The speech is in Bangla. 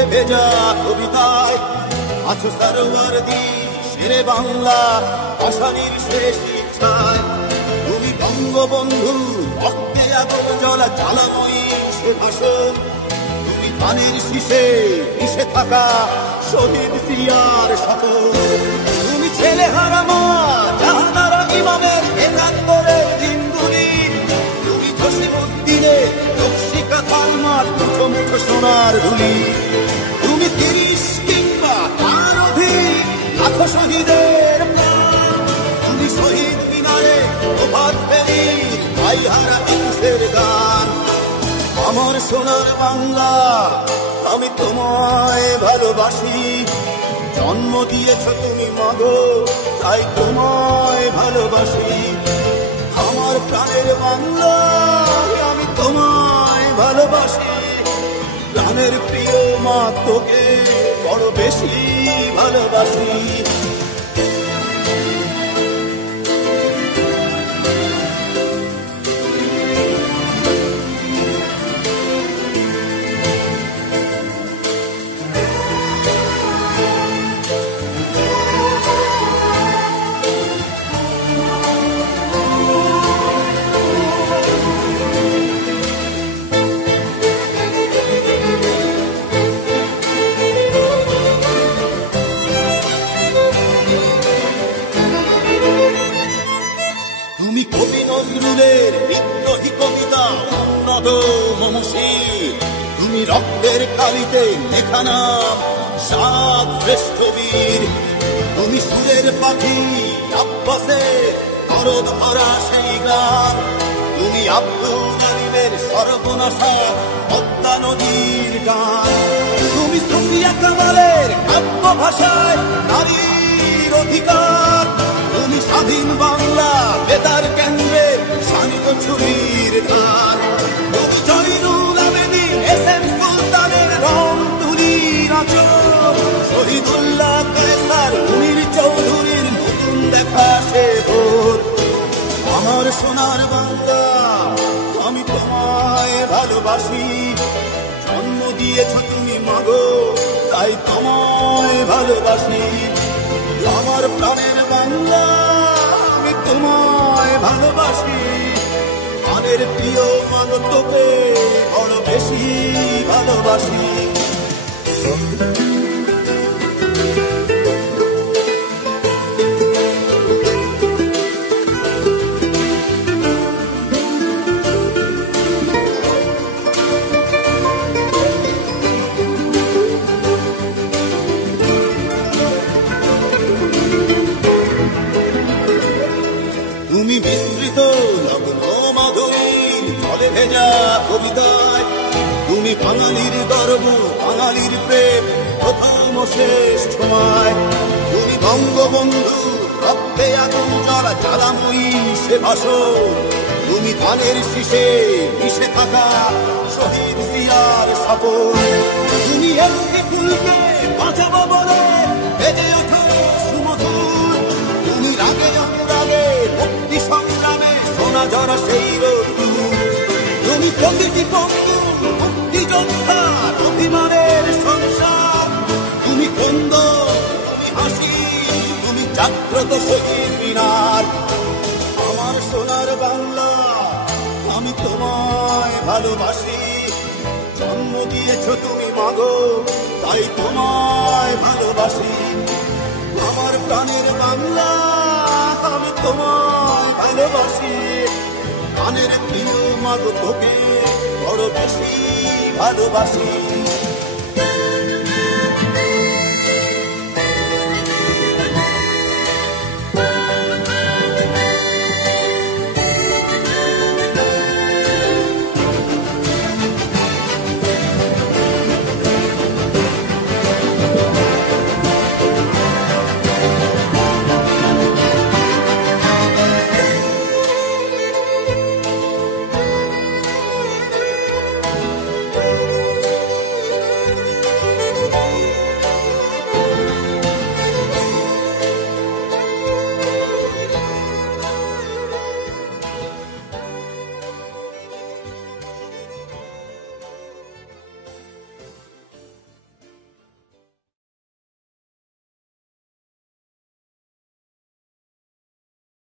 জলে ভেজা কবিতায় আছো সরোয়ারদি শেরে বাংলা আশানির শেষ ইচ্ছায়। তুমি বঙ্গবন্ধু রক্তে আগুন জ্বলা জ্বালাময়ী সে ভাষণ। তুমি ধানের শীষে মিশে থাকা শহীদ সিয়ার শপথ। তুমি ছেলে হারা মা জাহানারা ইমামের একাত্তরের দিনগুলি। তুমি জসিমউদ্দিনের নকশিকা থালমার মুঠো মুঠো সোনার ধুলি। তুমি ৩০ কিংবা তার অধিক লাখো শহীদের প্রাণ। তুমি শহীদ মিনারে প্রভাত ফেরির ভাই হারা একুশের গান। আমার সোনার বাংলা আমি তোমায় ভালোবাসি। জন্ম দিয়েছ তুমি মাগো তাই তোমায় ভালোবাসি। আমার প্রাণের বাংলা আমি তোমায় ভালোবাসি। প্রাণের প্রিয় মা তোকে বড় বেশি ভালোবাসি। তুমি কবি নজরুলের বিদ্রোহী কবিতা উন্নত মমশীল। তুমি রক্তের কালিতে লেখা নাম সাত শ্রেষ্ঠ বীর। তুমি সুরের পাখি আব্বাসে দরদ ভরা সেই গান। তুমি আব্দুল জালিমের সর্বনাশা পদ্মা নদীর গান। তুমি সুফিয়া কামালের কাব্য ভাষায় নারীর অধিকার। তুমি স্বাধীন বাংলা বেতার কেন্দ্রের শান্ত ছুরির ধার। তুমি জয়নুল আবেদীন এস.এম. সুলতানের রং তুলি নাচন। শহীদুল্লাহ কায়সার মুনির চৌধুরীর নতুন দেখা সে ভোর। আমার সোনার বাংলা আমি তোমায় ভালোবাসি। জন্ম দিয়েছ তুমি মাগো তাই তোমায় ভালোবাসি। আমার প্রাণের বাংলা আমি তোমায় ভালোবাসি। প্রাণের প্রিয় মাগো তোকে বড় বেশি ভালোবাসি। তুমি বিস্তৃত লগ্ন মাধুরীর জলে ভেজা কবিতায়। তুমি বাঙালির গর্ব বাঙালির প্রেম প্রথম শেষ ছোঁয়ায়। তুমি বঙ্গবন্ধু রক্তে আগুন জ্বলা জ্বালাময়ী সে ভাষণ। তুমি ধানের শীষে মিশে থাকা শহীদ জিয়ার শপথ। তুমি একটি ফুলকে বাঁচাবো বলে বেজে ওঠো সুমধুর। তুমি রাগে অনুরাগে মুক্তি সংগ্রামে সোনা ঝরা সেই রোদ্দুর। তুমি প্রকৃতি বন্ধু মুক্তিযোদ্ধার অভিমানের সংসার। তুমি কন্দ তুমি হাসি তুমি জাগ্রত শহীদ মিনার। আমার সোনার বাংলা আমি তোমায় ভালোবাসি। জন্ম দিয়েছ তুমি মাগো তাই তোমায় ভালোবাসি। আমার প্রাণের বাংলা আমি তোমায় ভালোবাসি। প্রাণের প্রিয় মাগো তোকে বড় বেশি ভালোবাসি।